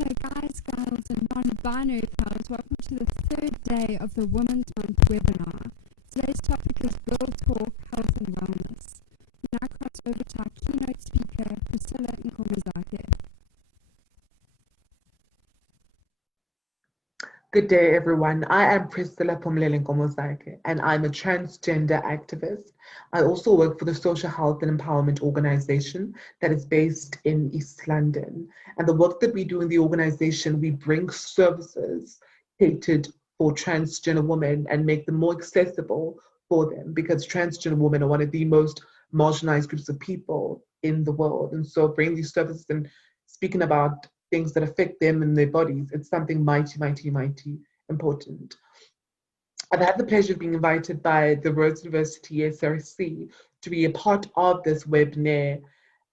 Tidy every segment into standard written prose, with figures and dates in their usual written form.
Hello guys, girls and non-binary pals. Welcome to the third day of the Women's Month webinar. Today's topic is Girl Talk, Health and Wellness. We now cross over to our keynote speaker, Priscilla Nkomozake. Good day, everyone. I am Priscilla Nkomozake, and I'm a transgender activist. I also work for the Social Health and Empowerment Organization that is based in East London. And the work that we do in the organization, we bring services catered for transgender women and make them more accessible for them, because transgender women are one of the most marginalized groups of people in the world. And so bringing these services and speaking about things that affect them and their bodies, it's something mighty, mighty, mighty important. I've had the pleasure of being invited by the Rhodes University SRC to be a part of this webinar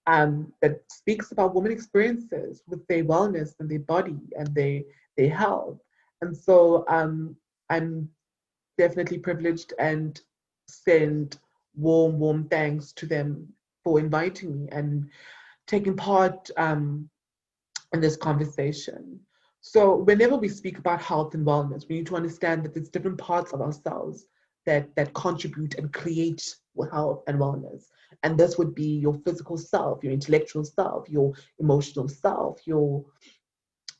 that speaks about women experiences with their wellness and their body and their health. And so I'm definitely privileged and send warm thanks to them for inviting me and taking part in this conversation. So whenever we speak about health and wellness, we need to understand that there's different parts of ourselves that contribute and create health and wellness. And this would be your physical self, your intellectual self, your emotional self, your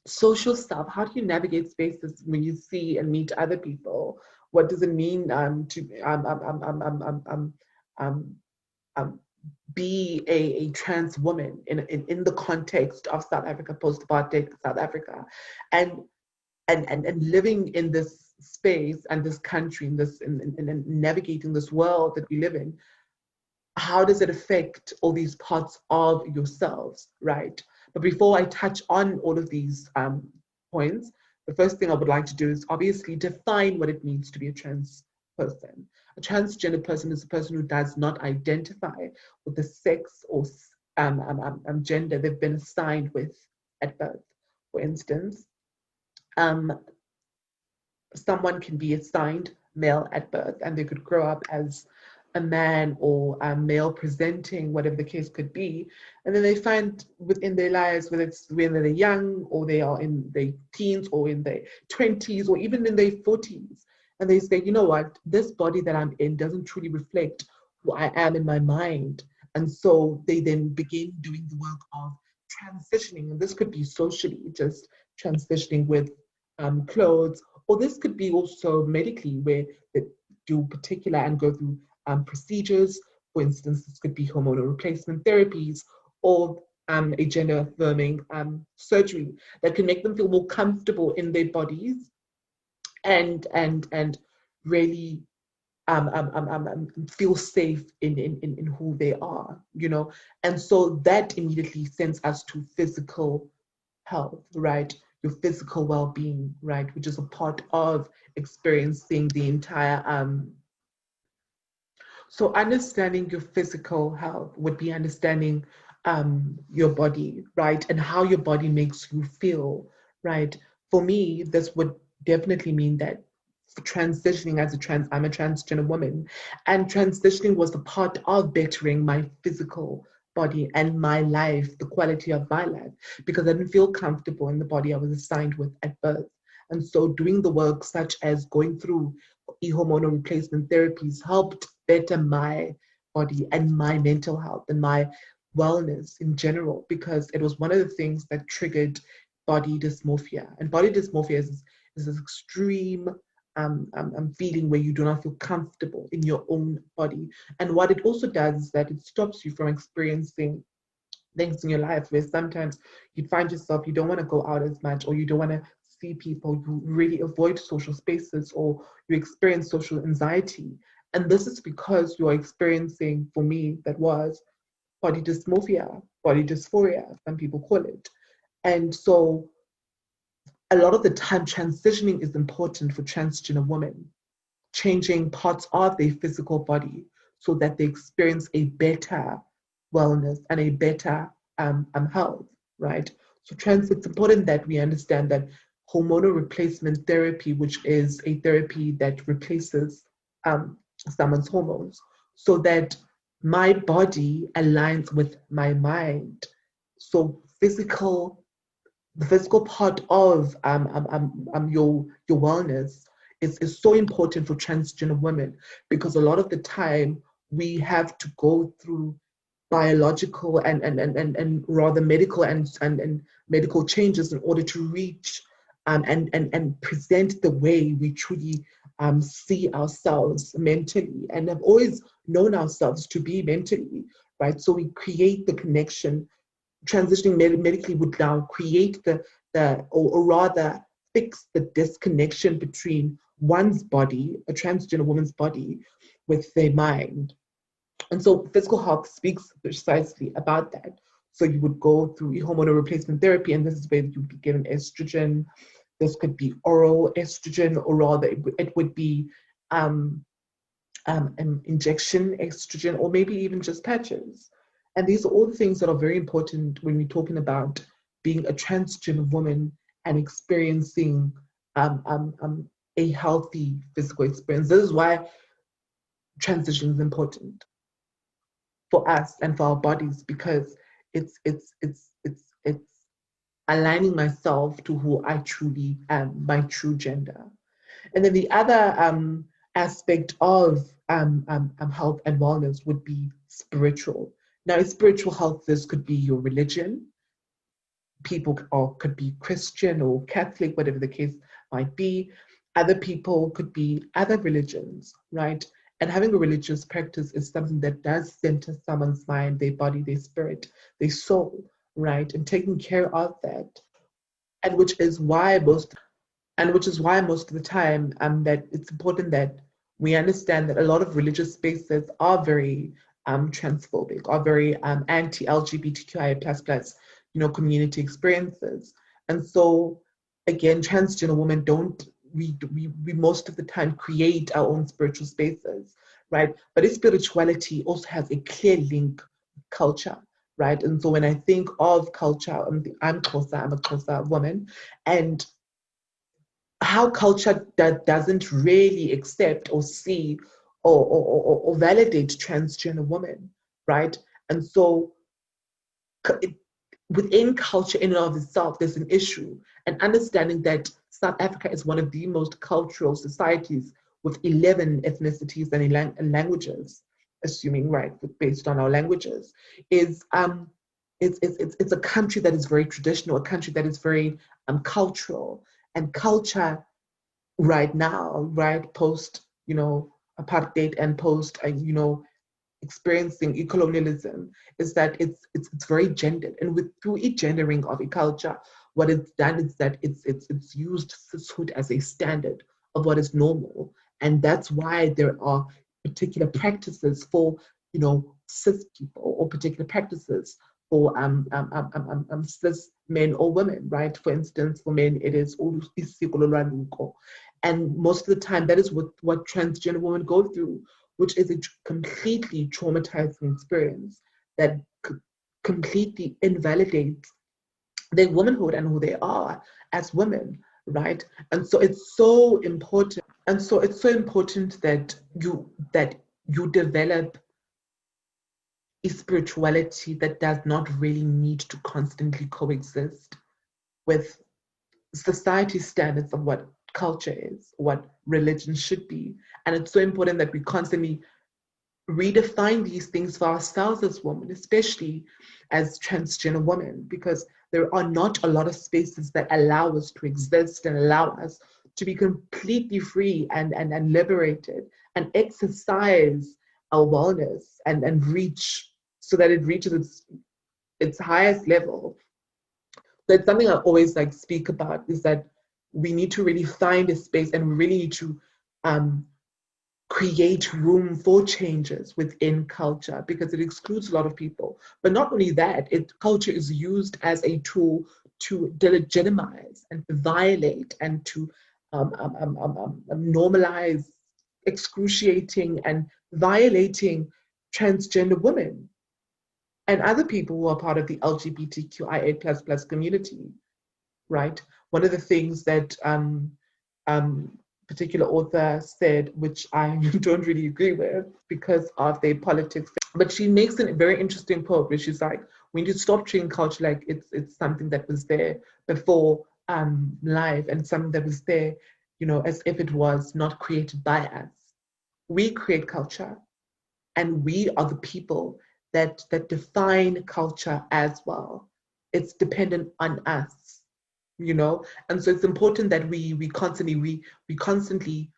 social self. How do you navigate spaces when you see and meet other people? What does it mean to be a trans woman in the context of South Africa, post-apartheid South Africa, and living in this space and this country, and navigating this world that we live in? How does it affect all these parts of yourselves, right? But before I touch on all of these points, the first thing I would like to do is obviously define what it means to be a trans person. A transgender person is a person who does not identify with the sex or gender they've been assigned with at birth. For instance, someone can be assigned male at birth and they could grow up as a man or a male presenting, whatever the case could be. And then they find within their lives, whether it's when they're young or they are in their teens or in their 20s or even in their 40s, and they say, you know what, this body that I'm in doesn't truly reflect who I am in my mind. And so they then begin doing the work of transitioning. And this could be socially, just transitioning with clothes, or this could be also medically, where they do particular and go through procedures. For instance, this could be hormonal replacement therapies or a gender affirming surgery that can make them feel more comfortable in their bodies and really feel safe in who they are, you know. And so that immediately sends us to physical health, right? Your physical well-being, right? Which is a part of experiencing the entire so understanding your physical health would be understanding your body, right? And how your body makes you feel, right? For me, this would definitely mean that for transitioning I'm a transgender woman, and transitioning was a part of bettering my physical body and my life, the quality of my life, because I didn't feel comfortable in the body I was assigned with at birth. And so doing the work such as going through hormonal replacement therapies helped better my body and my mental health and my wellness in general, because it was one of the things that triggered body dysmorphia. And body dysmorphia is this extreme feeling where you do not feel comfortable in your own body. And what it also does is that it stops you from experiencing things in your life where sometimes you find yourself, you don't want to go out as much, or you don't want to see people, you really avoid social spaces, or you experience social anxiety. And this is because you're experiencing, for me, that was body dysmorphia, body dysphoria, some people call it. And so a lot of the time, transitioning is important for transgender women, changing parts of their physical body so that they experience a better wellness and a better health, right? So it's important that we understand that hormonal replacement therapy, which is a therapy that replaces someone's hormones, so that my body aligns with my mind. So physical the physical part of your wellness is so important for transgender women, because a lot of the time we have to go through biological and rather medical and medical changes in order to reach and present the way we truly see ourselves mentally, and have always known ourselves to be mentally, right? So we create the connection. Transitioning medically would now create or rather fix the disconnection between one's body, a transgender woman's body, with their mind. And so physical health speaks precisely about that. So you would go through hormonal replacement therapy, and this is where you would be given estrogen. This could be oral estrogen, or rather it would be an injection estrogen, or maybe even just patches. And these are all the things that are very important when we're talking about being a transgender woman and experiencing a healthy physical experience. This is why transition is important for us and for our bodies, because it's aligning myself to who I truly am, my true gender. And then the other aspect of health and wellness would be spiritual. Now, in spiritual health, this could be your religion. People could be Christian or Catholic, whatever the case might be. Other people could be other religions, right? And having a religious practice is something that does center someone's mind, their body, their spirit, their soul, right? And taking care of that. And which is why most of the time that it's important that we understand that a lot of religious spaces are very transphobic, are very anti-LGBTQIA++, community experiences. And so, again, transgender women we most of the time create our own spiritual spaces, right? But this spirituality also has a clear link with culture, right? And so when I think of culture, I'm a Xhosa woman, and how culture that doesn't really accept or see or validate transgender women, right? And so within culture in and of itself, there's an issue. And understanding that South Africa is one of the most cultural societies with 11 ethnicities and languages, assuming, right, based on our languages, is it's a country that is very traditional, a country that is very cultural. And culture right now, right, post, apartheid and post, experiencing colonialism, is that it's very gendered, and through gendering of a culture, what it's done is that it's used sisterhood as a standard of what is normal, and that's why there are particular practices for cis people, or particular practices for cis men or women, right? For instance, for men it is isiko lolwaluko, and most of the time that is what transgender women go through, which is a completely traumatizing experience that completely invalidates their womanhood and who they are as women, right? And so it's so important. And so it's so important that you develop a spirituality that does not really need to constantly coexist with society's standards of what culture is, what religion should be. And it's so important that we constantly redefine these things for ourselves as women, especially as transgender women, because there are not a lot of spaces that allow us to exist and allow us to be completely free and liberated and exercise our wellness and reach, so that it reaches its highest level. That's something I always speak about, is that we need to really find a space, and we really need to create room for changes within culture, because it excludes a lot of people. But not only that, culture is used as a tool to delegitimize and to violate and to normalize excruciating and violating transgender women and other people who are part of the LGBTQIA++ community, right? One of the things that particular author said, which I don't really agree with because of their politics, but she makes a very interesting quote where she's like, We need to stop treating culture like it's something that was there before life, and something that was there, as if it was not created by us. We create culture, and we are the people that define culture as well. It's dependent on us, and so it's important that we constantly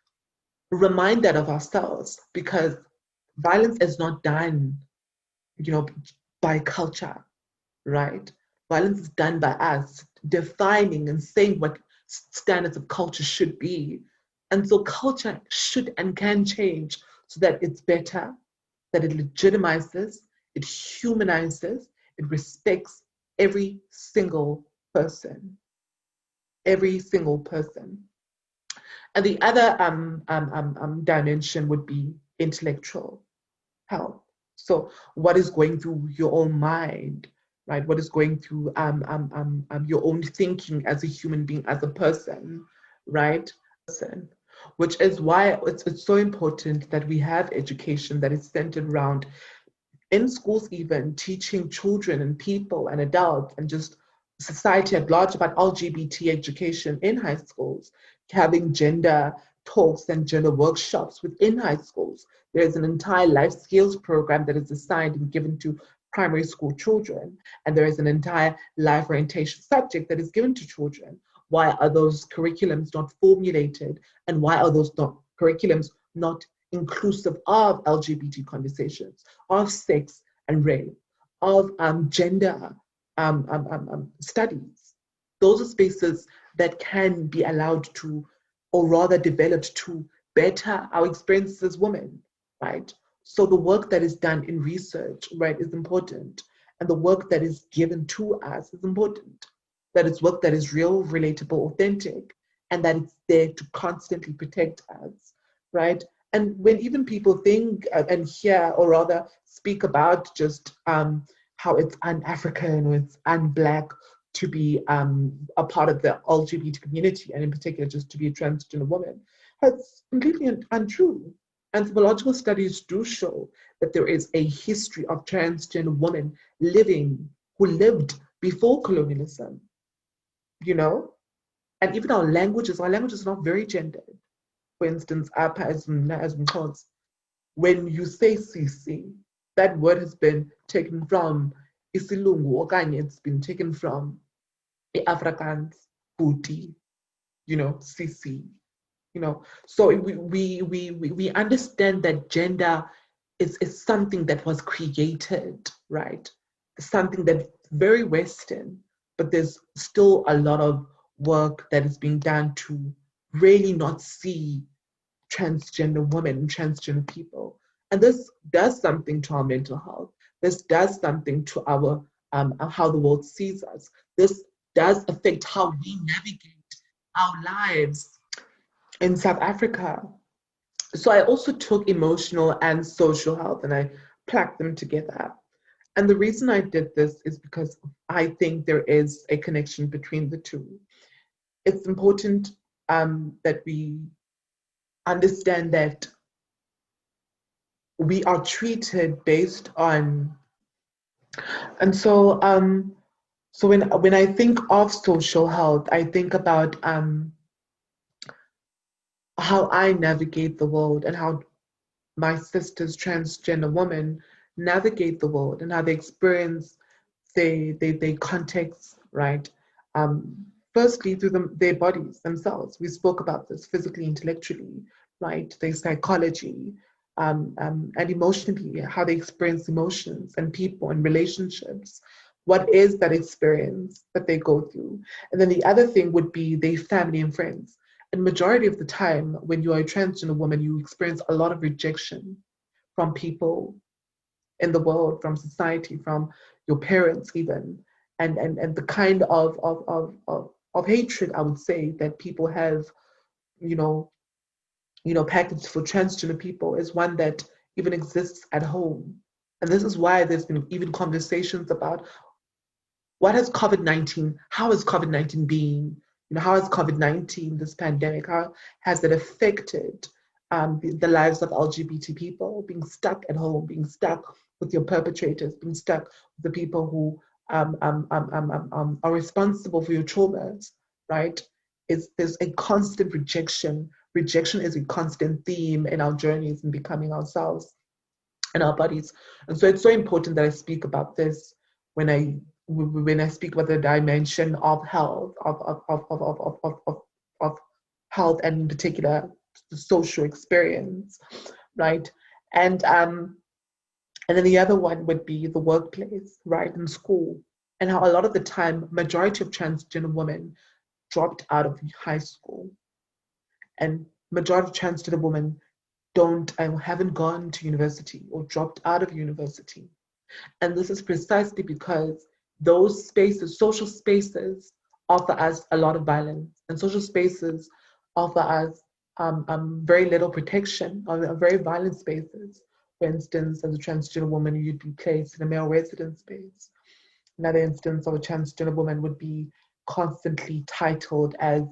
remind that of ourselves, because violence is not done, by culture, right? Violence is done by us defining and saying what standards of culture should be. And so culture should and can change so that it's better, that it legitimizes, it humanizes, it respects every single person. Every single person. And the other dimension would be intellectual health. So what is going through your own mind, right? What is going through your own thinking as a human being, as a person, right? Which is why it's so important that we have education that is centered around, in schools even, teaching children and people and adults and just society at large about LGBT education in high schools, having gender talks and gender workshops within high schools. There's an entire life skills program that is assigned and given to primary school children, and there is an entire life orientation subject that is given to children. Why are those curriculums not formulated, and why are those curriculums not inclusive of LGBT conversations, of sex and rape, of gender studies? Those are spaces that can be allowed to, or rather developed to, better our experiences as women, right? So the work that is done in research, right, is important. And the work that is given to us is important. That it's work that is real, relatable, authentic, and that it's there to constantly protect us, right? And when even people think and hear, or rather speak about just how it's un-African or it's un-Black to be a part of the LGBT community, and in particular just to be a transgender woman, that's completely untrue. Anthropological studies do show that there is a history of transgender women who lived before colonialism, and even our language is not very gendered. For instance, as Mkhonto, when you say Sisi, that word has been taken from Isilungu, okanye it's been taken from the Afrikaans, Booty, Sisi, So we understand that gender is something that was created, right? Something that's very Western, but there's still a lot of work that is being done to really not see transgender women and transgender people. And this does something to our mental health. This does something to our how the world sees us. This does affect how we navigate our lives in South Africa. So I also took emotional and social health and I plucked them together. And the reason I did this is because I think there is a connection between the two. It's important that we understand that we are treated based on, and so when I think of social health, I think about how I navigate the world and how my sisters, transgender women, navigate the world and how they experience their contexts, right? Firstly, through their bodies themselves. We spoke about this physically, intellectually, right? Their psychology, and emotionally, how they experience emotions and people and relationships. What is that experience that they go through? And then the other thing would be their family and friends. And majority of the time, when you are a transgender woman, you experience a lot of rejection from people in the world, from society, from your parents even, and the kind of hatred, I would say, that people have, packaged for transgender people is one that even exists at home. And this is why there's been even conversations about what has COVID-19, how has COVID-19 been, how has COVID-19, this pandemic, how has it affected the lives of LGBT people, being stuck at home, being stuck with your perpetrators, being stuck with the people who are responsible for your traumas, right? There's a constant rejection. Rejection is a constant theme in our journeys in becoming ourselves and our bodies. And so it's so important that I speak about this when I speak about the dimension of health, of health, and in particular the social experience, right? And then the other one would be the workplace, right, in school, and how a lot of the time, majority of transgender women dropped out of high school, and majority of transgender women haven't gone to university or dropped out of university. And this is precisely because those spaces, social spaces, offer us a lot of violence, and social spaces offer us very little protection, or very violent spaces. For instance, as a transgender woman, you'd be placed in a male residence space. Another instance of a transgender woman would be constantly titled as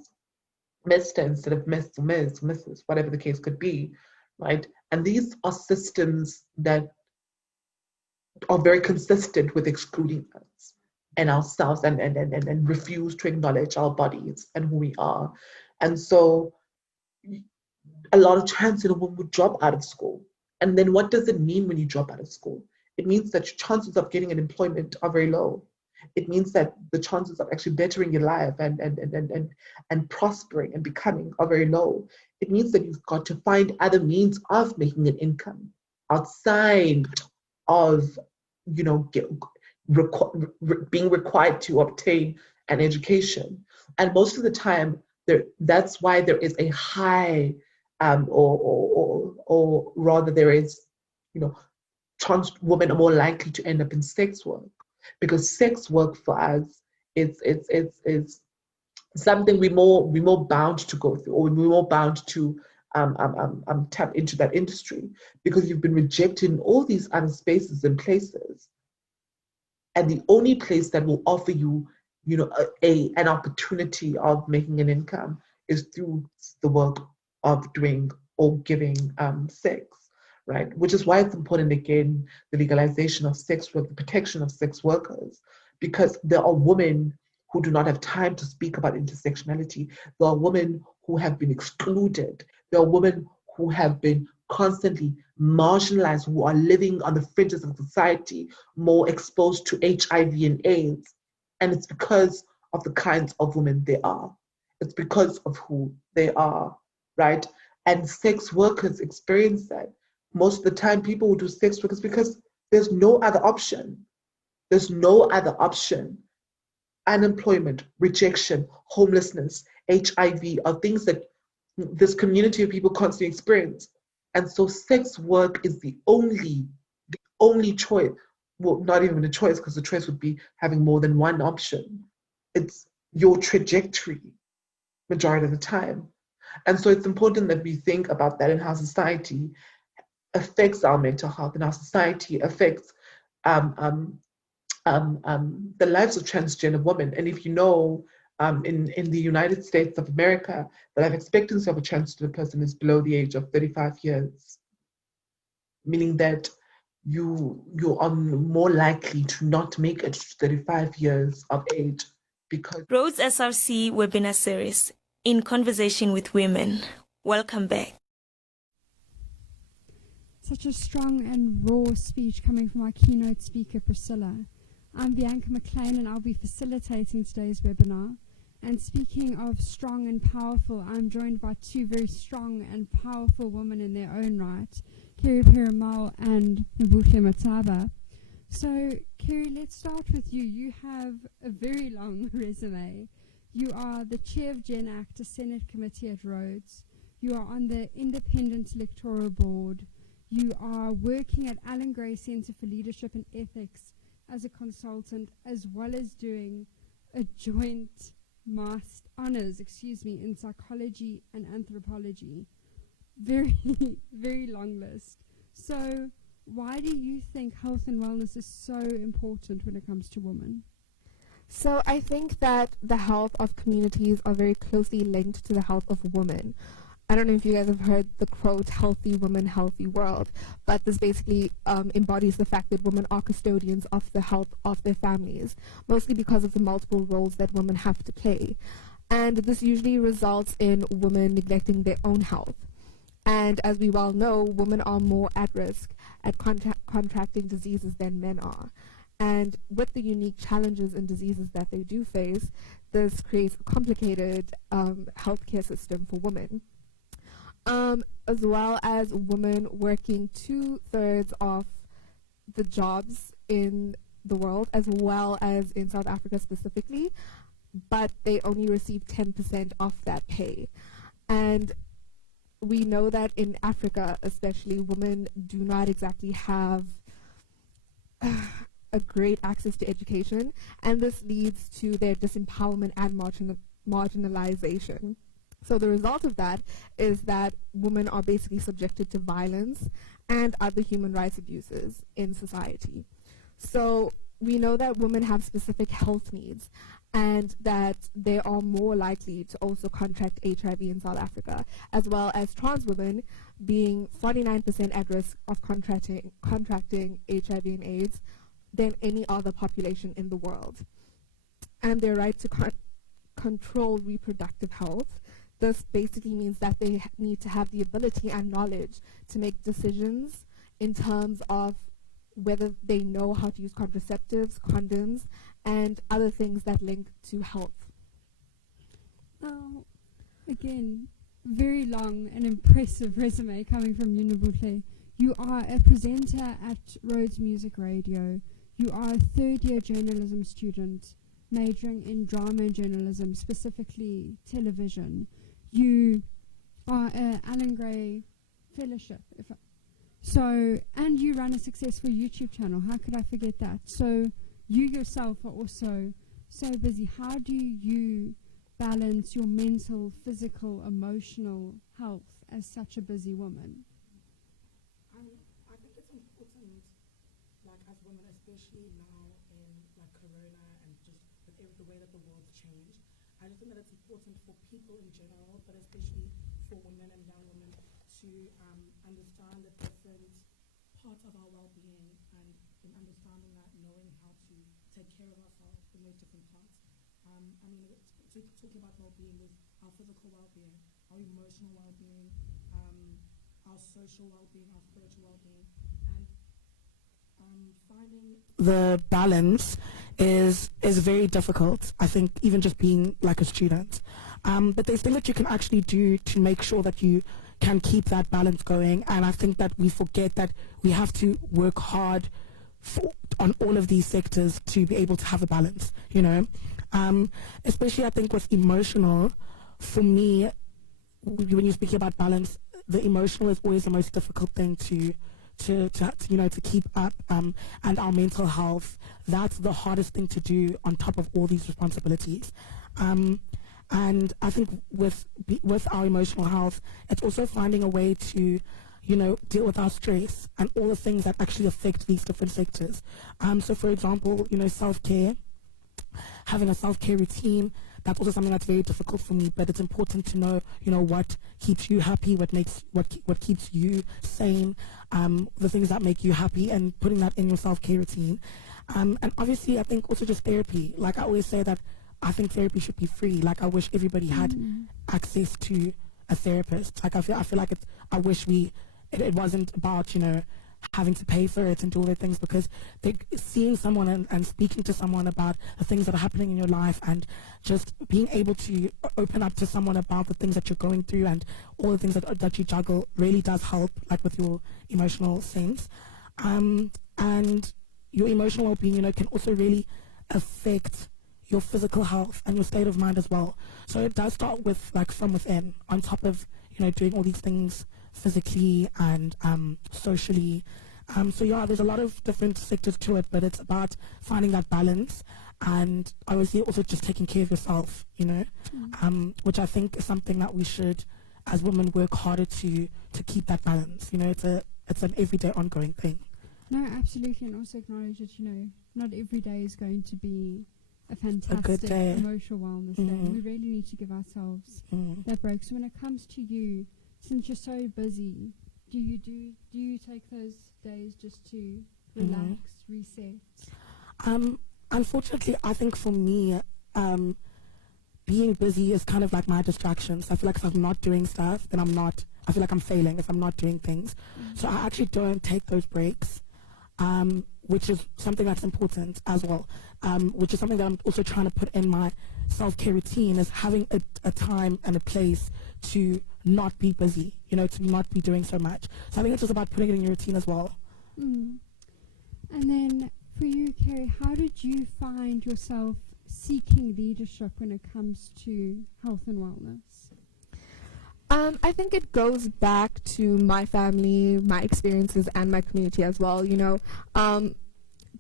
Mr. instead of Miss or Ms, Mrs, whatever the case could be, right? And these are systems that are very consistent with excluding us and ourselves, and refuse to acknowledge our bodies and who we are. And so a lot of transgender women would drop out of school. And then what does it mean when you drop out of school? It means that your chances of getting an employment are very low. It means that the chances of actually bettering your life and prospering and becoming are very low. It means that you've got to find other means of making an income outside of, being required to obtain an education. And most of the time, that's why there is a high, or rather there is, trans women are more likely to end up in sex work, because sex work for us is something we're more bound to go through, or we're more bound to tap into that industry, because you've been rejected in all these other spaces and places, and the only place that will offer you, an opportunity of making an income is through the work of doing or giving sex, right? Which is why it's important, again, the legalization of sex work, the protection of sex workers, because there are women who do not have time to speak about intersectionality. There are women who have been excluded. There are women who have been constantly marginalized, who are living on the fringes of society, more exposed to HIV and AIDS. And it's because of the kinds of women they are. It's because of who they are, right? And sex workers experience that. Most of the time, people will do sex work is because there's no other option. There's no other option. Unemployment, rejection, homelessness, HIV are things that this community of people constantly experience. And so sex work is the only choice. Well, not even a choice, because the choice would be having more than one option. It's your trajectory majority of the time. And so it's important that we think about that, and how society affects our mental health, and how society affects the lives of transgender women. And if you know, in the United States of America, the life expectancy of a transgender person is below the age of 35 years, meaning that you are more likely to not make it to 35 years of age, because Rhodes SRC webinar series, In Conversation with Women. Welcome back. Such a strong and raw speech coming from our keynote speaker, Priscilla. I'm Bianca McLean, and I'll be facilitating today's webinar. And speaking of strong and powerful, I'm joined by two very strong and powerful women in their own right, Keri Perumal and Nobuhle Mathaba. So, Keri, let's start with you. You have a very long resume. You are the chair of GENACT, a Senate committee at Rhodes. You are on the Independent Electoral Board. You are working at Allen Gray Center for Leadership and Ethics as a consultant, as well as doing a joint honors in psychology and anthropology. Very, very long list. So why do you think health and wellness is so important when it comes to women? So I think that the health of communities are very closely linked to the health of women. I don't know if you guys have heard the quote, healthy woman, healthy world, but this basically embodies the fact that women are custodians of the health of their families, mostly because of the multiple roles that women have to play. And this usually results in women neglecting their own health. And as we well know, women are more at risk at contracting diseases than men are. And with the unique challenges and diseases that they do face, this creates a complicated healthcare system for women. As well as women working 2/3 of the jobs in the world, as well as in South Africa specifically, but they only receive 10% of that pay. And we know that in Africa, especially, women do not exactly have a great access to education, and this leads to their disempowerment and marginalization. So the result of that is that women are basically subjected to violence and other human rights abuses in society. So we know that women have specific health needs and that they are more likely to also contract HIV in South Africa, as well as trans women being 49% at risk of contracting HIV and AIDS than any other population in the world. And their right to control reproductive health. This basically means that they need to have the ability and knowledge to make decisions in terms of whether they know how to use contraceptives, condoms, and other things that link to health. Now, again, very long and impressive resume coming from you, Nobuhle. You are a presenter at Rhodes Music Radio. You are a third-year journalism student majoring in drama and journalism, specifically television. You are an Alan Gray Fellowship. And you run a successful YouTube channel. How could I forget that? So you yourself are also so busy. How do you balance your mental, physical, emotional health as such a busy woman? I think it's important, like as women, especially now in like Corona and just with the way that the world's changed. I just think that it's important for people in general, but especially for women and young women, to understand the different parts of our well-being, and in understanding that, knowing how to take care of ourselves in those different parts. Talking about well-being, there's our physical well-being, our emotional well-being, our social well-being, our spiritual well-being, and finding the balance is very difficult. I think even just being like a student, but there's things that you can actually do to make sure that you can keep that balance going. And I think that we forget that we have to work hard on all of these sectors to be able to have a balance, you know. Especially I think with emotional, for me, when you're speaking about balance, the emotional is always the most difficult thing to keep up, and our mental health, that's the hardest thing to do on top of all these responsibilities. And I think with our emotional health, it's also finding a way to, deal with our stress and all the things that actually affect these different sectors. So for example, self-care, having a self-care routine, that's also something that's very difficult for me, but it's important to know, what keeps you happy, what keeps you sane, the things that make you happy, and putting that in your self-care routine. And obviously, I think also just therapy. Like I always say that I think therapy should be free. Like I wish everybody had access to a therapist. Like I feel like I wish it wasn't about, having to pay for it and do all the things, because seeing someone and speaking to someone about the things that are happening in your life, and just being able to open up to someone about the things that you're going through and all the things that you juggle really does help, like with your emotional sense. And your emotional well-being, can also really affect your physical health and your state of mind as well. So it does start with from within, on top of doing all these things physically and socially. So yeah, there's a lot of different sectors to it, but it's about finding that balance, and obviously also just taking care of yourself, which I think is something that we should, as women, work harder to keep that balance. It's an everyday ongoing thing. No, absolutely, and also acknowledge that not every day is going to be a fantastic day. Emotional wellness day. We really need to give ourselves that break. So when it comes to you, since you're so busy, do you take those days just to relax, reset? Unfortunately, I think for me, being busy is kind of like my distractions. I feel like if I'm not doing stuff, then I feel like I'm failing if I'm not doing things. So I actually don't take those breaks, which is something that's important as well, which is something that I'm also trying to put in my self-care routine, is having a time and a place to not be busy, to not be doing so much. So I think it's just about putting it in your routine as well. And then for you, Keri, how did you find yourself seeking leadership when it comes to health and wellness? I think it goes back to my family, my experiences, and my community as well.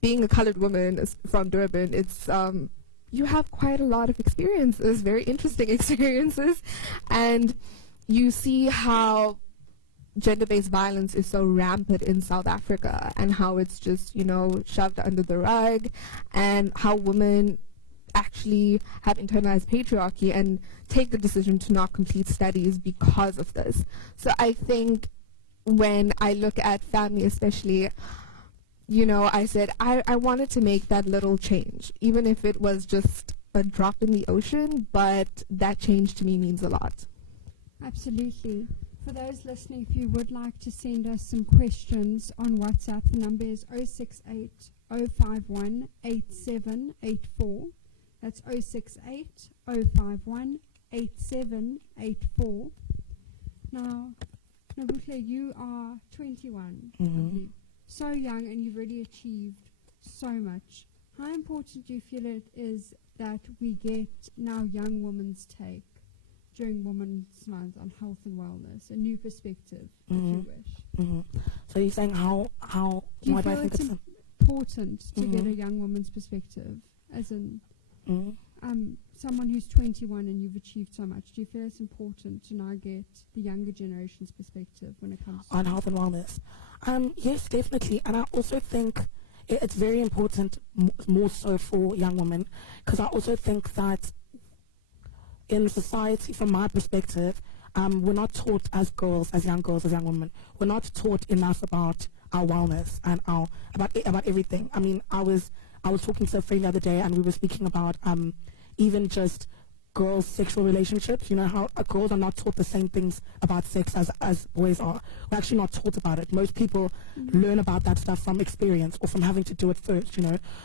Being a colored woman from Durban, it's you have quite a lot of experiences, very interesting experiences, and you see how gender-based violence is so rampant in South Africa, and how it's just shoved under the rug, and how women actually have internalized patriarchy and take the decision to not complete studies because of this. So I think when I look at family especially, I said I wanted to make that little change, even if it was just a drop in the ocean, but that change to me means a lot. Absolutely. For those listening, if you would like to send us some questions on WhatsApp, the number is 068 051 8784. That's 068 051 8784. Now, Nobuhle, you are 21, I believe. So young, and you've already achieved so much. How important do you feel it is that we get now young women's take during Women's Month on health and wellness, a new perspective, if you wish? So you're saying how do you why do I feel think it's important to get a young woman's perspective, as in someone who's 21 and you've achieved so much? Do you feel it's important to now get the younger generation's perspective when it comes to on health and wellness? Yes, definitely. And I also think it's very important, more so for young women, because I also think that in society, from my perspective, we're not taught as girls, as young women, we're not taught enough about our wellness and about everything. I mean, I was talking to a friend the other day, and we were speaking about even just girls' sexual relationships. How girls are not taught the same things about sex as boys are. We're actually not taught about it. Most people learn about that stuff from experience or from having to do it first,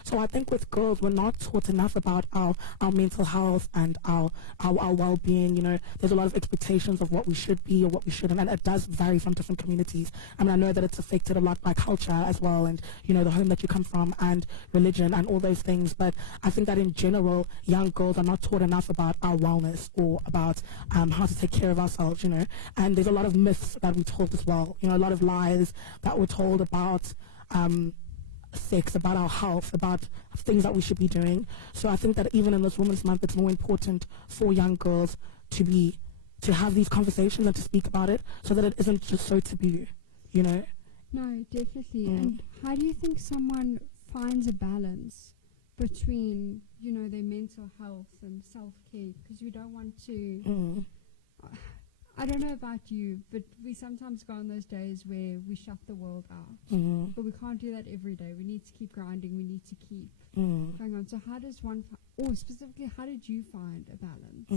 So I think with girls, we're not taught enough about our mental health and our well-being. There's a lot of expectations of what we should be or what we shouldn't, and it does vary from different communities. I mean, I know that it's affected a lot by culture as well, and the home that you come from and religion and all those things. But I think that in general, young girls are not taught enough about our wellness or about how to take care of ourselves, and there's a lot of myths that we told as well, a lot of lies that we're told about sex, about our health, about things that we should be doing. So I think that even in this Women's Month, it's more important for young girls to have these conversations and to speak about it, so that it isn't just so taboo, No, definitely. And how do you think someone finds a balance between their mental health and self-care? Because we don't want to I don't know about you, but we sometimes go on those days where we shut the world out, but we can't do that every day. We need to keep grinding, we need to keep going on. So how does one or specifically, how did you find a balance?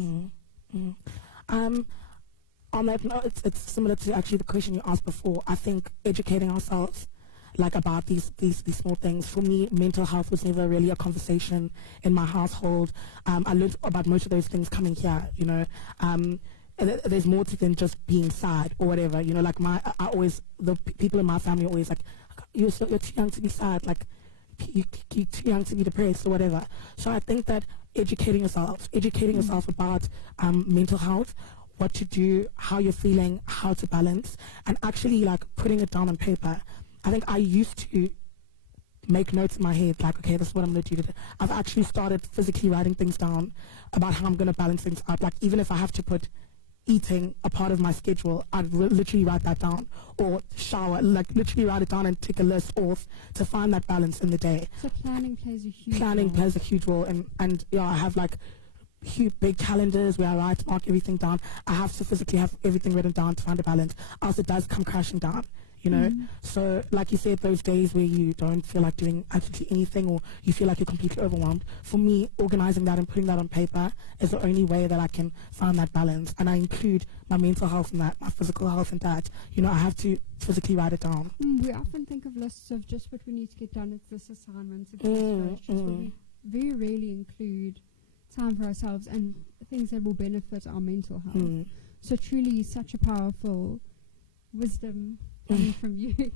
On that note, it's similar to actually the question you asked before. I think educating ourselves about these small things. For me, mental health was never really a conversation in my household. I learned about most of those things coming here, and there's more to than just being sad or whatever, the people in my family are always like, you're too young to be sad, you're too young to be depressed or whatever. So I think that educating yourself about mental health, what to do, how you're feeling, how to balance, and actually putting it down on paper. I think I used to make notes in my head, okay, this is what I'm going to do today. I've actually started physically writing things down about how I'm going to balance things out. Even if I have to put eating a part of my schedule, I'd literally write that down, or shower, literally write it down and take a list off to find that balance in the day. So planning plays a huge role, and I have big calendars where I mark everything down. I have to physically have everything written down to find a balance, else it does come crashing down, you know. So like you said, those days where you don't feel like doing absolutely anything, or you feel like you're completely overwhelmed, for me, organizing that and putting that on paper is the only way that I can find that balance. And I include my mental health in that, my physical health in that. You know, I have to physically write it down. We often think of lists of just what we need to get done. It's this assignments, it's this but we very rarely include time for ourselves and things that will benefit our mental health. So truly such a powerful wisdom coming from you.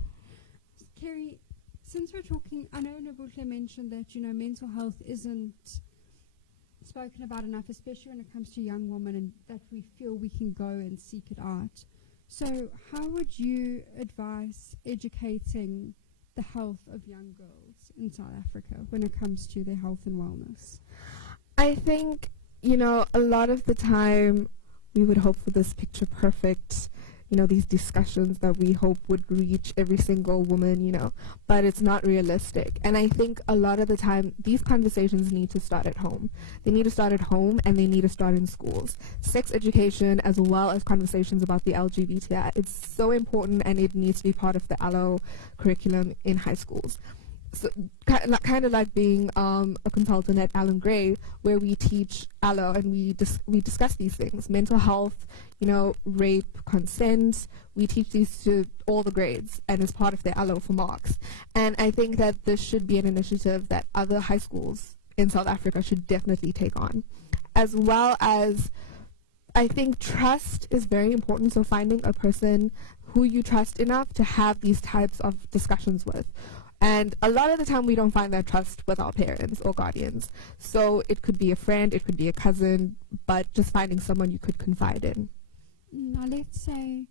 Keri, since we're talking, I know Nobuhle mentioned that, you know, mental health isn't spoken about enough, especially when it comes to young women, and that we feel we can go and seek it out. So how would you advise educating the health of young girls in South Africa when it comes to their health and wellness? I think, you know, a lot of the time we would hope for this picture perfect, you know, these discussions that we hope would reach every single woman, you know, but it's not realistic. And I think a lot of the time these conversations need to start at home. They need to start at home, and they need to start in schools. Sex education, as well as conversations about the LGBTI, it's so important, and it needs to be part of the ALO curriculum in high schools. So kind of like being a consultant at Allen Gray, where we teach ALO and we discuss these things: mental health, you know, rape, consent. We teach these to all the grades, and as part of the ALO for marks. And I think that this should be an initiative that other high schools in South Africa should definitely take on, as well as I think trust is very important. So finding a person who you trust enough to have these types of discussions with. And a lot of the time we don't find that trust with our parents or guardians. So it could be a friend, it could be a cousin, but just finding someone you could confide in. Now let's say,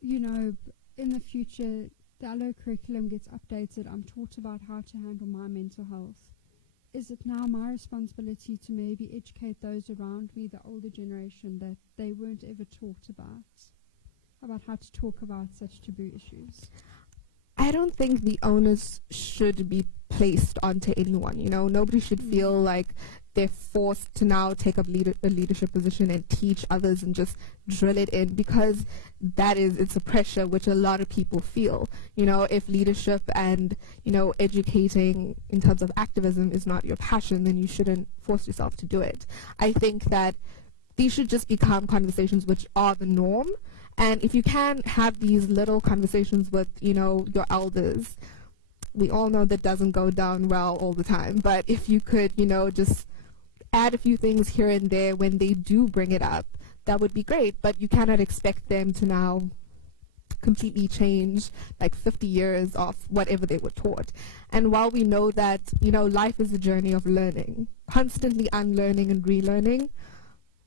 you know, in the future the ALO curriculum gets updated. I'm taught about how to handle my mental health. Is it now my responsibility to maybe educate those around me, the older generation, that they weren't ever taught about how to talk about such taboo issues? I don't think the onus should be placed onto anyone, you know. Nobody should feel like they're forced to now take up a leadership position and teach others and just drill it in, because it's a pressure which a lot of people feel. You know, if leadership and, you know, educating in terms of activism is not your passion, then you shouldn't force yourself to do it. I think that these should just become conversations which are the norm. And if you can have these little conversations with, you know, your elders, we all know that doesn't go down well all the time. But if you could, you know, just add a few things here and there when they do bring it up, that would be great. But you cannot expect them to now completely change like 50 years of whatever they were taught. And while we know that, you know, life is a journey of learning, constantly unlearning and relearning,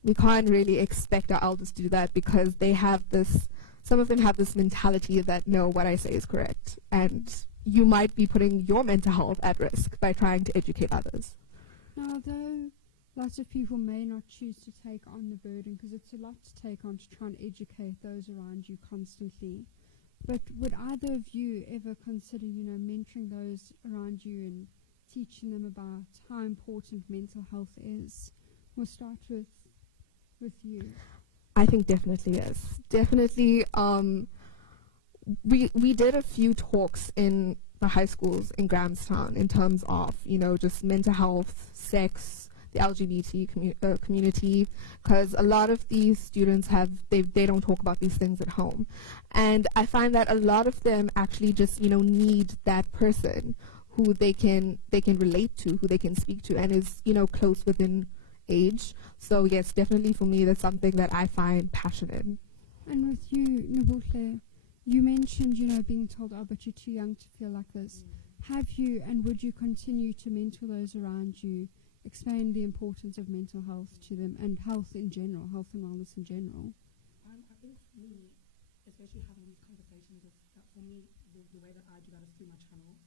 we can't really expect our elders to do that, because they have this, some of them have this mentality that, no, what I say is correct. And you might be putting your mental health at risk by trying to educate others. Now, though lots of people may not choose to take on the burden, because it's a lot to take on to try and educate those around you constantly, but would either of you ever consider, you know, mentoring those around you and teaching them about how important mental health is? We'll start with you. I think definitely yes. Definitely. We did a few talks in the high schools in Grahamstown in terms of, you know, just mental health, sex, the LGBT community, because a lot of these students they don't talk about these things at home. And I find that a lot of them actually just, you know, need that person who they can relate to, who they can speak to, and is, you know, close within age. So yes, definitely for me, that's something that I find passionate. And with you, Nobuhle, you mentioned, you know, being told, oh, but you're too young to feel like this. Have you, and would you continue to mentor those around you, explain the importance of mental health to them, and health in general, health and wellness in general? I think for me, especially having these conversations, that for me, the way that I do that is through my channel.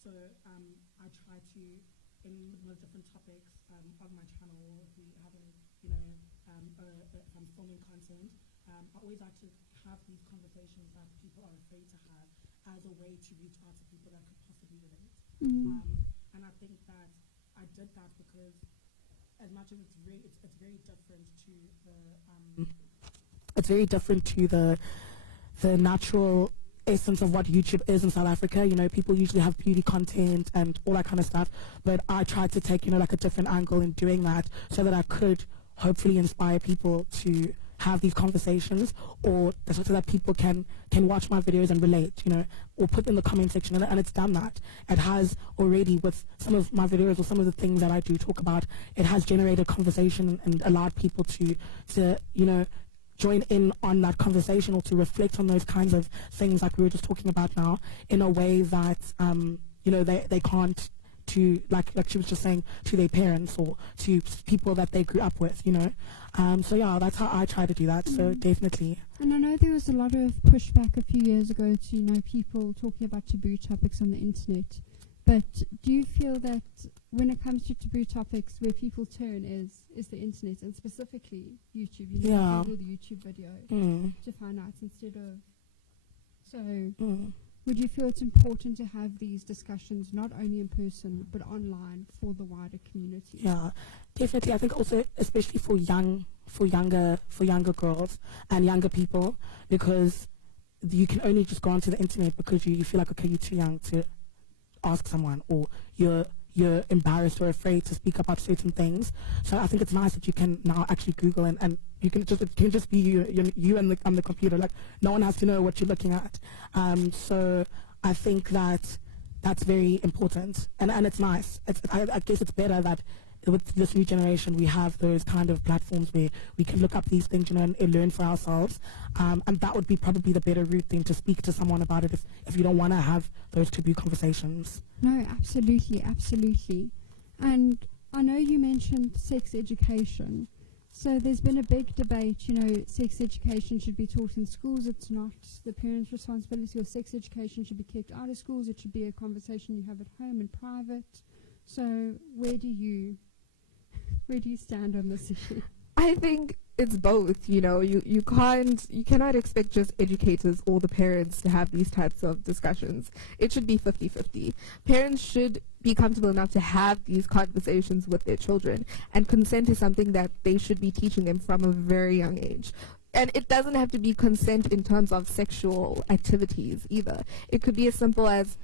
So I try to, in the different topics of my channel, if we have any, you know, if I'm filming content, I always like to have these conversations that people are afraid to have as a way to reach out to people that could possibly relate. And I think that I did that because as much as it's very different to it's very different to the natural essence of what YouTube is in South Africa. You know, people usually have beauty content and all that kind of stuff, but I tried to take, you know, like a different angle in doing that so that I could hopefully inspire people to have these conversations, or so that people can watch my videos and relate, you know, or put in the comment section, and it's done that. It has already, with some of my videos or some of the things that I do talk about, it has generated conversation and allowed people to you know, join in on that conversation, or to reflect on those kinds of things like we were just talking about now, in a way that you know, they can't, to like she was just saying, to their parents or to people that they grew up with, you know. So yeah, that's how I try to do that. So definitely. And I know there was a lot of pushback a few years ago to, you know, people talking about taboo topics on the internet. But do you feel that when it comes to taboo topics, where people turn is the internet, and specifically YouTube? You know, Google the YouTube video to find out instead of. So would you feel it's important to have these discussions not only in person but online for the wider community? Yeah, definitely. I think also, especially for younger girls and younger people, because you can only just go onto the internet because you feel like, okay, you're too young to ask someone, or you're embarrassed or afraid to speak about certain things. So I think it's nice that you can now actually Google and you can just, it can just be you and on the computer. Like, no one has to know what you're looking at. So I think that that's very important, and it's nice. I guess it's better that with this new generation we have those kind of platforms where we can look up these things, you know, and learn for ourselves. And that would be probably the better route than to speak to someone about it if you don't want to have those taboo conversations. No, absolutely, absolutely. And I know you mentioned sex education. So there's been a big debate, you know, sex education should be taught in schools. It's not the parents' responsibility, or sex education should be kept out of schools. It should be a conversation you have at home in private. So where do you stand on this issue? I think it's both, you know. You cannot expect just educators or the parents to have these types of discussions. It should be 50-50. Parents should be comfortable enough to have these conversations with their children, and consent is something that they should be teaching them from a very young age. And it doesn't have to be consent in terms of sexual activities either. It could be as simple as,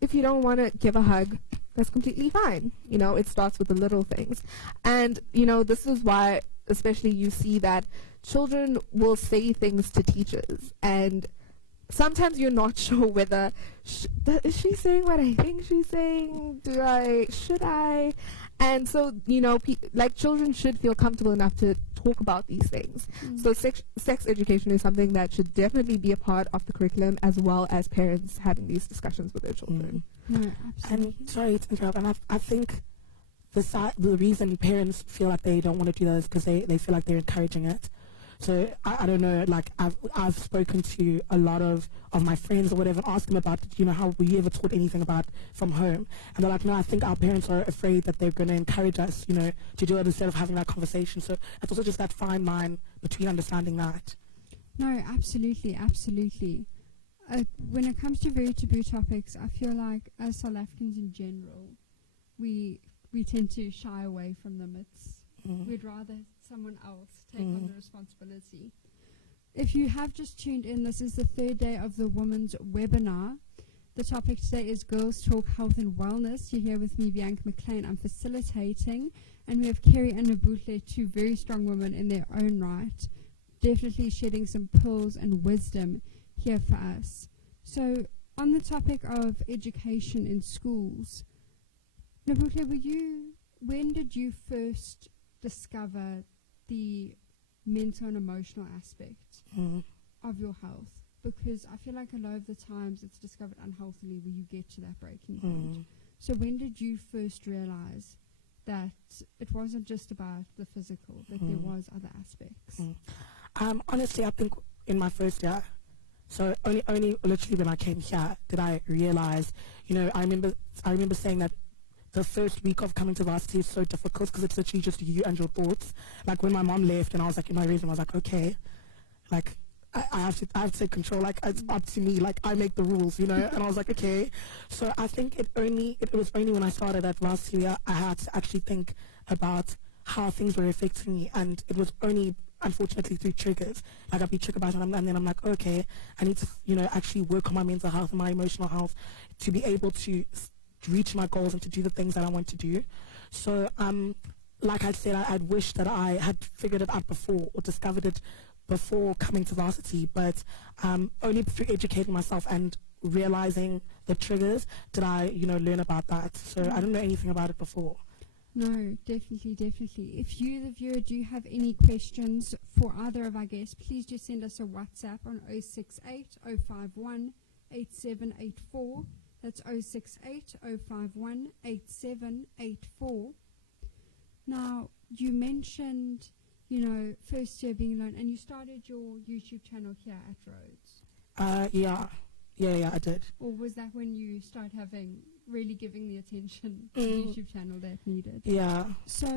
if you don't want to give a hug, that's completely fine. You know, it starts with the little things. And, you know, this is why especially you see that children will say things to teachers, and sometimes you're not sure whether, is she saying what I think she's saying? Should I? And so, you know, like, children should feel comfortable enough to talk about these things. So sex education is something that should definitely be a part of the curriculum, as well as parents having these discussions with their children. No, absolutely. And sorry to interrupt, and I think the reason parents feel like they don't want to do that is because they feel like they're encouraging it. So I don't know, like, I've spoken to a lot of my friends or whatever, and asked them about, you know, how were you ever taught anything about from home? And they're like, no, I think our parents are afraid that they're going to encourage us, you know, to do it instead of having that conversation. So it's also just that fine line between understanding that. No, absolutely, absolutely. When it comes to very taboo topics, I feel like as South Africans in general, we tend to shy away from them. We'd rather someone else take on the responsibility. If you have just tuned in, this is the third day of the Women's Webinar. The topic today is Girls Talk Health and Wellness. You're here with me, Bianca McLean. I'm facilitating, and we have Keri and Nobuhle, two very strong women in their own right, definitely shedding some pearls and wisdom here for us. So on the topic of education in schools, Nobuhle, when did you first discover the mental and emotional aspect of your health? Because I feel like a lot of the times it's discovered unhealthily where you get to that breaking point. So when did you first realize that it wasn't just about the physical, that there was other aspects? Honestly, I think in my first year, so only literally when I came here did I realize, you know, I remember saying that the first week of coming to varsity is so difficult because it's literally just you and your thoughts. Like, when my mom left and I was like in my room, I was like, okay, like, I have to take control. Like, it's up to me. Like, I make the rules, you know. And I was like, okay. So I think it was only when I started at varsity I had to actually think about how things were affecting me, and it was only unfortunately through triggers. Like I'd be triggered by something, and then I'm like, okay, I need to, actually work on my mental health and my emotional health to be able to reach my goals and to do the things that I want to do. So, like I said, I'd wish that I had figured it out before or discovered it before coming to varsity, but only through educating myself and realizing the triggers did I, learn about that. So I didn't know anything about it before. No, definitely. If you, the viewer, do have any questions for either of our guests, please just send us a WhatsApp on 068 051 8784. That's 068 051 8784. Now, you mentioned, first year being alone, and you started your YouTube channel here at Rhodes. Yeah, I did. Or was that when you started really giving the attention to the YouTube channel that needed? Yeah. So,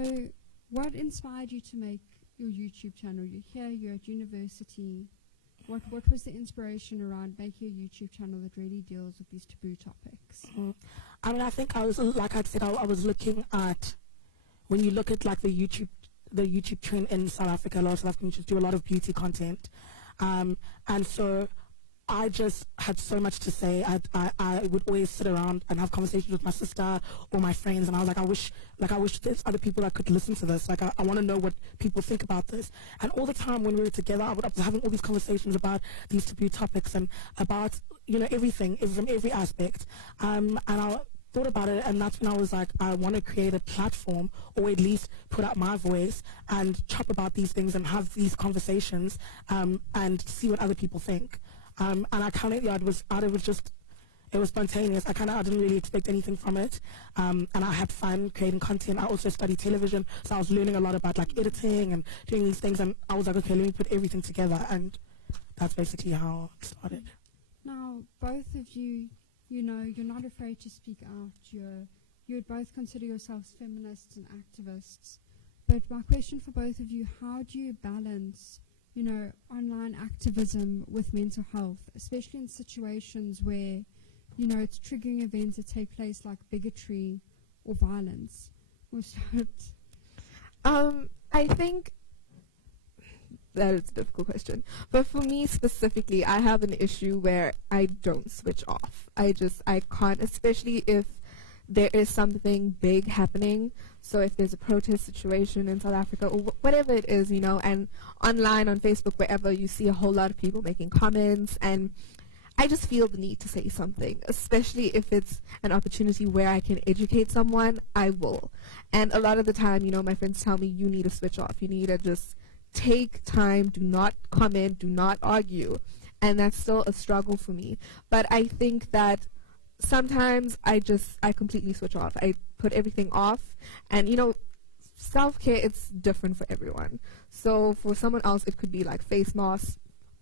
what inspired you to make your YouTube channel? You're here, you're at university. What was the inspiration around making a YouTube channel that really deals with these taboo topics? I mean, I think I was, like I said, I was looking at, when you look at like the YouTube trend in South Africa, a lot of South Africans just do a lot of beauty content. And so I just had so much to say. I would always sit around and have conversations with my sister or my friends, and I was like, I wish there's other people that could listen to this. Like, I want to know what people think about this. And all the time when we were together, I was having all these conversations about these taboo topics and about, everything from every aspect. And I thought about it, and that's when I was like, I want to create a platform, or at least put out my voice and chop about these things and have these conversations, and see what other people think. And I kind of, it was spontaneous. I didn't really expect anything from it. And I had fun creating content. I also studied television, so I was learning a lot about like editing and doing these things. And I was like, okay, let me put everything together. And that's basically how it started. Now, both of you, you're not afraid to speak out. You would both consider yourselves feminists and activists. But my question for both of you, how do you balance online activism with mental health, especially in situations where, it's triggering events that take place like bigotry or violence? I think that is a difficult question. But for me specifically, I have an issue where I don't switch off. I can't, especially if there is something big happening. So if there's a protest situation in South Africa or whatever it is, and online, on Facebook, wherever, you see a whole lot of people making comments, and I just feel the need to say something, especially if it's an opportunity where I can educate someone, I will. And a lot of the time, my friends tell me, you need to switch off. You need to just take time, do not comment, do not argue. And that's still a struggle for me. But I think that sometimes I completely switch off. I put everything off, and self-care, it's different for everyone. So for someone else, it could be like face masks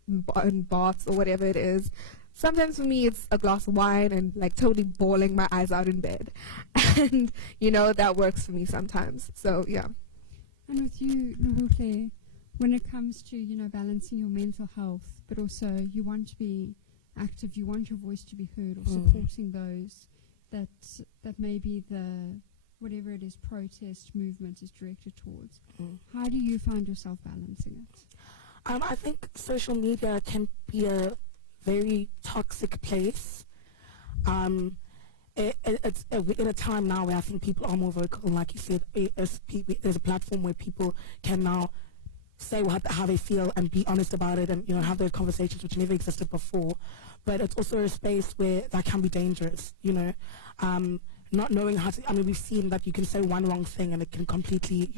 and baths or whatever it is. Sometimes for me, it's a glass of wine and like totally bawling my eyes out in bed. And that works for me sometimes. So yeah. And with you, Nobuhle, when it comes to balancing your mental health, but also you want to be active, you want your voice to be heard, or supporting those that maybe the whatever it is protest movement is directed towards. How do you find yourself balancing it? I think social media can be a very toxic place. It's in a time now where I think people are more vocal, and like you said, there's a platform where people can now say how they feel and be honest about it, and have those conversations which never existed before. But it's also a space where that can be dangerous, not knowing how to, we've seen that you can say one wrong thing and it can completely,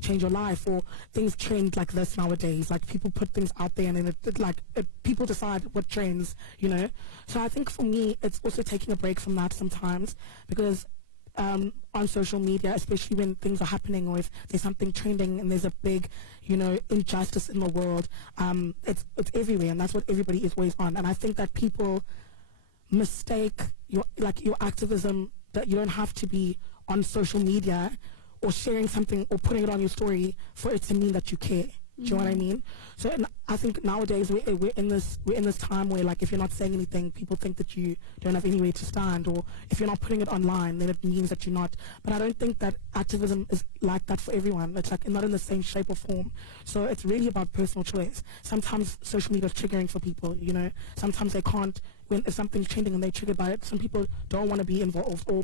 change your life, or things trend like this nowadays. Like, people put things out there and then people decide what trends, So I think for me, it's also taking a break from that sometimes, because on social media, especially when things are happening, or if there's something trending and there's a big, injustice in the world, it's everywhere, and that's what everybody is always on. And I think that people mistake your activism, that you don't have to be on social media or sharing something or putting it on your story for it to mean that you care. Do you know what I mean? So I think nowadays we're in this time where, like, if you're not saying anything, people think that you don't have anywhere to stand, or if you're not putting it online, then it means that you're not. But I don't think that activism is like that for everyone. It's like not in the same shape or form. So it's really about personal choice. Sometimes social media is triggering for people. You know, sometimes they can't. If something's trending and they're triggered by it, some people don't want to be involved or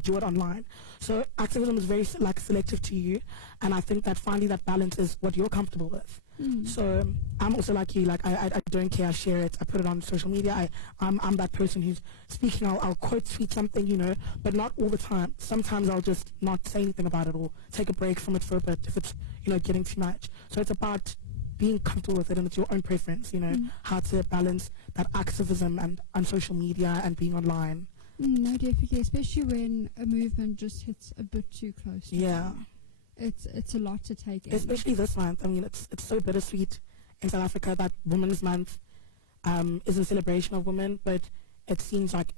do it online. So activism is very selective to you, and I think that finding that balance is what you're comfortable with. So I'm also like you, like I don't care, I share it, I put it on social media, I'm that person who's speaking, I'll quote tweet something, you know, but not all the time. Sometimes I'll just not say anything about it or take a break from it for a bit if it's, you know, getting too much. So it's about being comfortable with it, and it's your own preference, you know, how to balance that activism and on social media and being online. No, definitely, especially when a movement just hits a bit too close. Yeah. It's a lot to take in. Especially this month. I mean, it's so bittersweet in South Africa that Women's Month is a celebration of women, but it seems like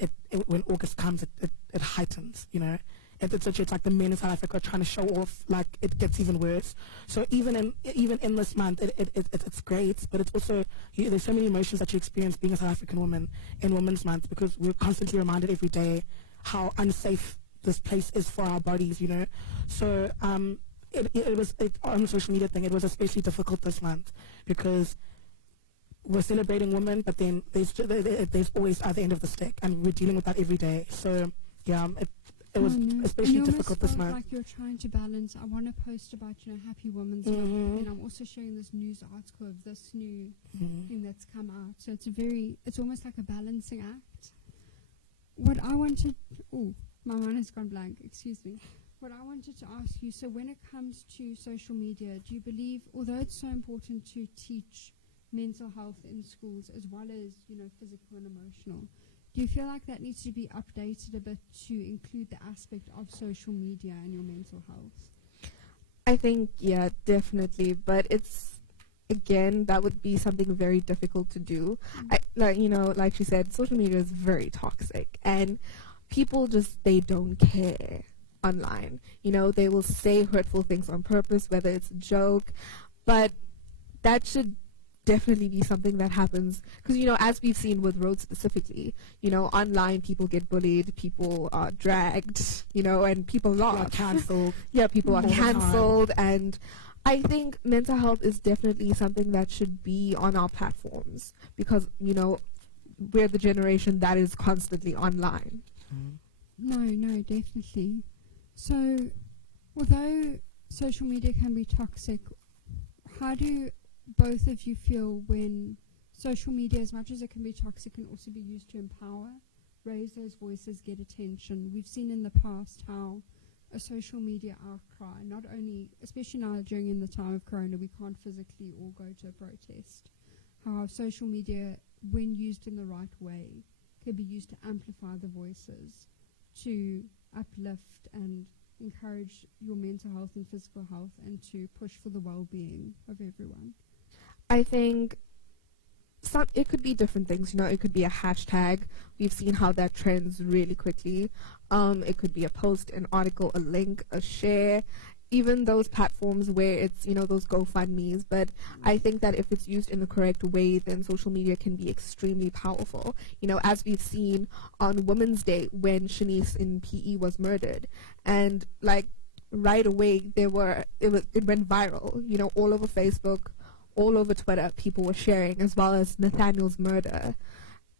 when August comes, it heightens, you know. It's like the men in South Africa are trying to show off, like it gets even worse. So even in this month, it's great, but it's also, there's so many emotions that you experience being a South African woman in Women's Month, because we're constantly reminded every day how unsafe this place is for our bodies, you know. So it was on the social media thing, it was especially difficult this month because we're celebrating women, but then there's always at the end of the stick, and we're dealing with that every day. So yeah, it was especially difficult this month. Like you're trying to balance. I want to post about, you know, Happy Women's Month, and I'm also sharing this news article of this new thing that's come out. So it's almost like a balancing act. What I wanted, my mind has gone blank. Excuse me. What I wanted to ask you. So when it comes to social media, do you believe, although it's so important to teach mental health in schools as well as, you know, physical and emotional, do you feel like that needs to be updated a bit to include the aspect of social media and your mental health? I think, yeah, definitely. But it's, again, that would be something very difficult to do. Like she said, social media is very toxic, and people they don't care online. You know, they will say hurtful things on purpose, whether it's a joke, but that should definitely be something that happens, because, you know, as we've seen with Rhodes specifically, you know, online people get bullied, people are dragged, you know, and people are cancelled. Yeah, people are cancelled, and I think mental health is definitely something that should be on our platforms, because, you know, we're the generation that is constantly online. No, definitely. So, although social media can be toxic, how do both of you feel when social media, as much as it can be toxic, can also be used to empower, raise those voices, get attention? We've seen in the past how a social media outcry, not only, especially now during the time of Corona, we can't physically all go to a protest, how social media, when used in the right way, can be used to amplify the voices, to uplift and encourage your mental health and physical health, and to push for the well-being of everyone. I think it could be different things. You know, it could be a hashtag. We've seen how that trends really quickly. It could be a post, an article, a link, a share, even those platforms where it's, you know, those GoFundMes. But I think that if it's used in the correct way, then social media can be extremely powerful. You know, as we've seen on Women's Day when Shanice in PE was murdered, and like right away it went viral. You know, all over Facebook, all over Twitter, people were sharing, as well as Nathaniel's murder.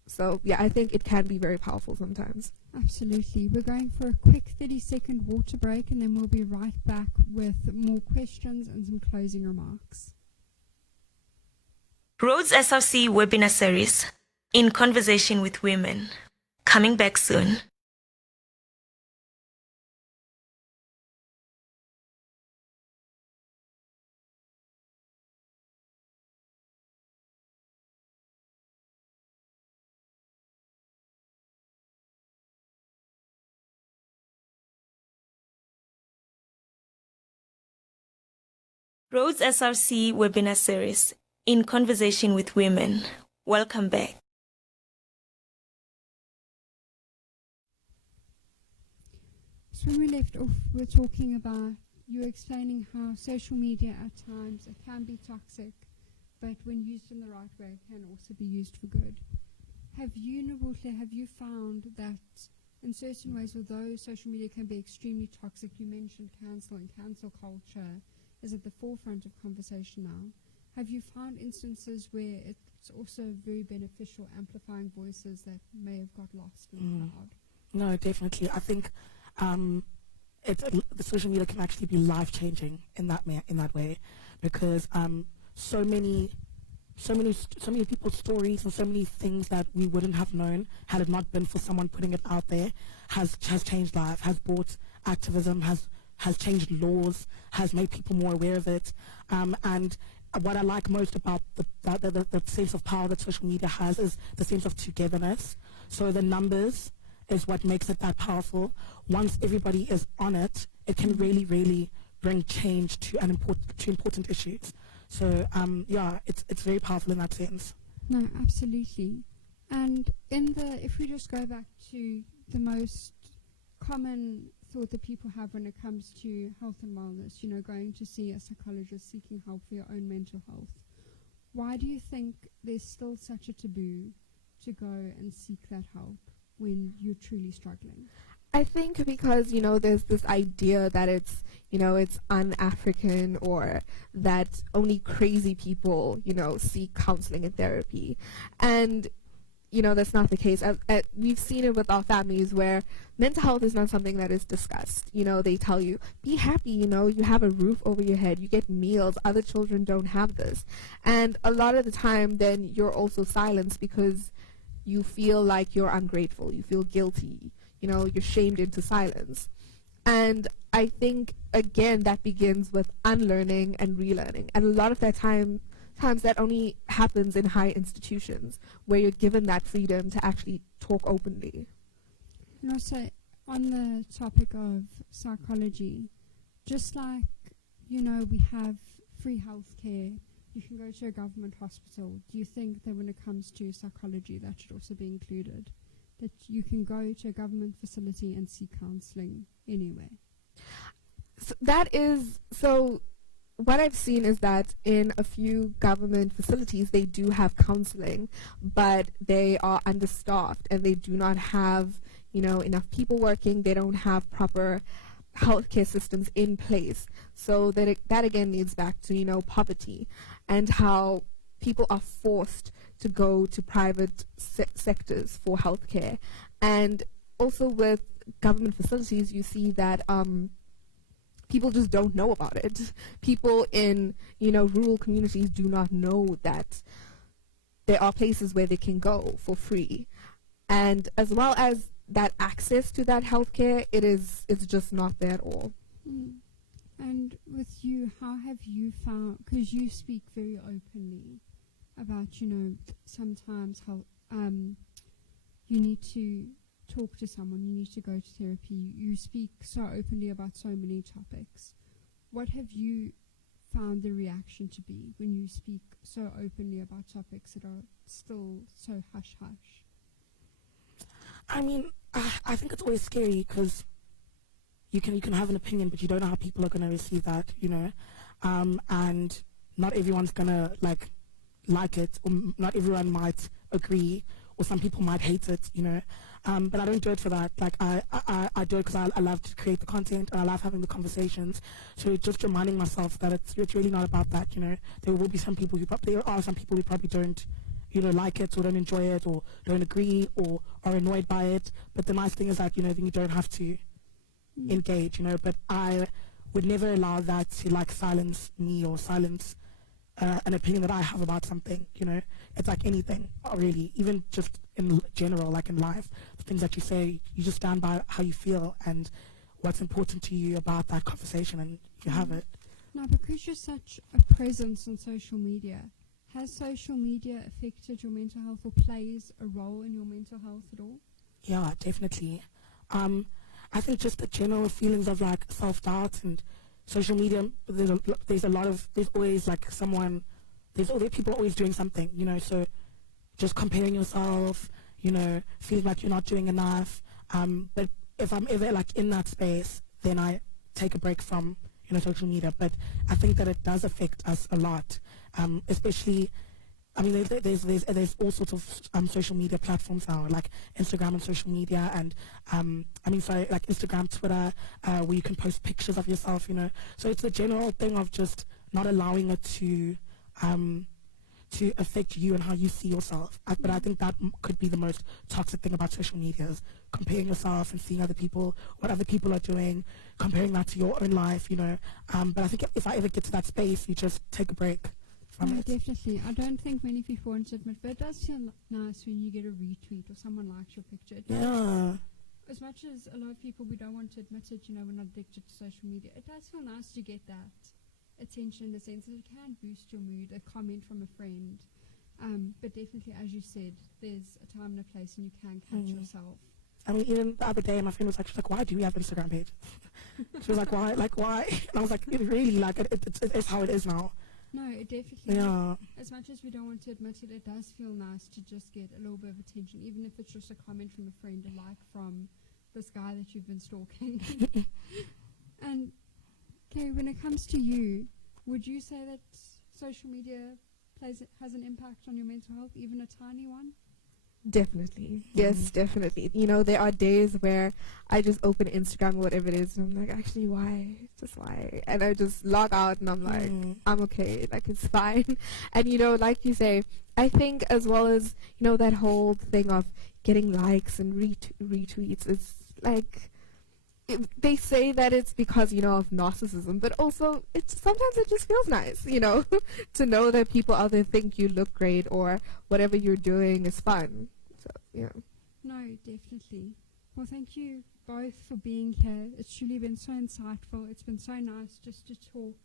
So yeah, I think it can be very powerful sometimes. Absolutely. We're going for a quick 30-second water break, and then we'll be right back with more questions and some closing remarks. Rhodes SRC webinar series, In Conversation with Women, coming back soon. Rhodes SRC webinar series, In Conversation with Women. Welcome back. So when we left off, we're talking about you were explaining how social media at times it can be toxic, but when used in the right way, it can also be used for good. Have you, Nobuhle, have you found that in certain ways, although social media can be extremely toxic, you mentioned cancel culture is at the forefront of conversation now. Have you found instances where it's also very beneficial, amplifying voices that may have got lost in the crowd? No, definitely. I think the social media can actually be life-changing in that way, because so many people's stories and so many things that we wouldn't have known had it not been for someone putting it out there has changed life, has brought activism, has changed laws, has made people more aware of it. And what I like most about the sense of power that social media has is the sense of togetherness. So the numbers is what makes it that powerful. Once everybody is on it, it can really, really bring change to important issues. So yeah, it's very powerful in that sense. No, absolutely. And if we just go back to the most common thought that people have when it comes to health and wellness, going to see a psychologist, seeking help for your own mental health, why do you think there's still such a taboo to go and seek that help when you're truly struggling? I think because, there's this idea that it's un-African, or that only crazy people, seek counseling and therapy. And, that's not the case. We've seen it with our families where mental health is not something that is discussed. They tell you, be happy, you have a roof over your head, you get meals, other children don't have this. And a lot of the time then you're also silenced because you feel like you're ungrateful, you feel guilty, you're shamed into silence. And I think, again, that begins with unlearning and relearning. And a lot of that times that only happens in high institutions where you're given that freedom to actually talk openly. And also, on the topic of psychology, just like, we have free healthcare, you can go to a government hospital. Do you think that when it comes to psychology, that should also be included? That you can go to a government facility and seek counseling anyway? So what I've seen is that in a few government facilities, they do have counseling, but they are understaffed and they do not have, enough people working. They don't have proper healthcare systems in place. So that again leads back to, poverty and how people are forced to go to private sectors for healthcare. And also with government facilities, you see that people just don't know about it. People in, rural communities do not know that there are places where they can go for free. And as well as that access to that healthcare, it's just not there at all. And with you, how have you found, because you speak very openly about, sometimes how you need to talk to someone, you need to go to therapy, you speak so openly about so many topics. What have you found the reaction to be when you speak so openly about topics that are still so hush-hush? I mean, I think it's always scary because you can have an opinion, but you don't know how people are going to receive that, and not everyone's going to like it, or not everyone might agree, or some people might hate it, but I don't do it for that. I do it because I love to create the content and I love having the conversations. So just reminding myself that it's really not about that. There will be some people there are some people who probably don't like it or don't enjoy it or don't agree or are annoyed by it. But the nice thing is that then you don't have to engage. But I would never allow that to silence me or silence an opinion that I have about something. It's like anything, really, even just in general, in life, the things that you say, you just stand by how you feel and what's important to you about that conversation, and you have it. Now, because you're such a presence on social media, has social media affected your mental health or plays a role in your mental health at all? Yeah, definitely. I think just the general feelings of self-doubt and social media, there's always there's people always doing something, so just comparing yourself, feeling like you're not doing enough. But if I'm ever in that space, then I take a break from, social media, but I think that it does affect us a lot, especially. I mean, there's all sorts of social media platforms now, like Instagram and social media, and like Instagram, Twitter, where you can post pictures of yourself, So it's the general thing of just not allowing it to affect you and how you see yourself. But I think that could be the most toxic thing about social media, is comparing yourself and seeing other people, what other people are doing, comparing that to your own life, But I think if I ever get to that space, you just take a break. No, definitely. I don't think many people want to admit, but it does feel nice when you get a retweet or someone likes your picture. As much as a lot of people, we don't want to admit it, we're not addicted to social media, it does feel nice to get that attention, in the sense that it can boost your mood, a comment from a friend. But definitely, as you said, there's a time and a place, and you can catch yourself. I mean, even the other day, my friend was like, she's like, why do we have an Instagram page? She was like, why? Like, why? And I was like, really, like, it's how it is now. No, it definitely. As much as we don't want to admit it, it does feel nice to just get a little bit of attention, even if it's just a comment from a friend, a like from this guy that you've been stalking. And Keri, when it comes to you, would you say that social media has an impact on your mental health, even a tiny one? Definitely. Yes, definitely. There are days where I just open Instagram or whatever it is, and I'm like, actually, why? Just why? And I just log out, and I'm like, I'm okay. Like, it's fine. And, like you say, I think as well as, that whole thing of getting likes and retweets, it's like, they say that it's because, of narcissism, but also sometimes it just feels nice, to know that people out there think you look great or whatever you're doing is fun. So, yeah. No, definitely. Well, thank you both for being here. It's truly been so insightful. It's been so nice just to talk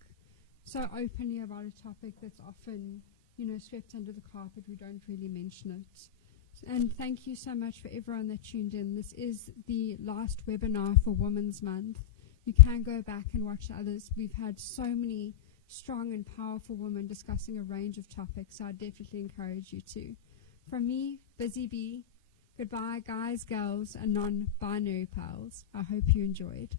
so openly about a topic that's often, swept under the carpet. We don't really mention it. And thank you so much for everyone that tuned in. This is the last webinar for Women's Month. You can go back and watch the others. We've had so many strong and powerful women discussing a range of topics, so I definitely encourage you to. From me, Busy Bee, goodbye guys, girls, and non-binary pals. I hope you enjoyed.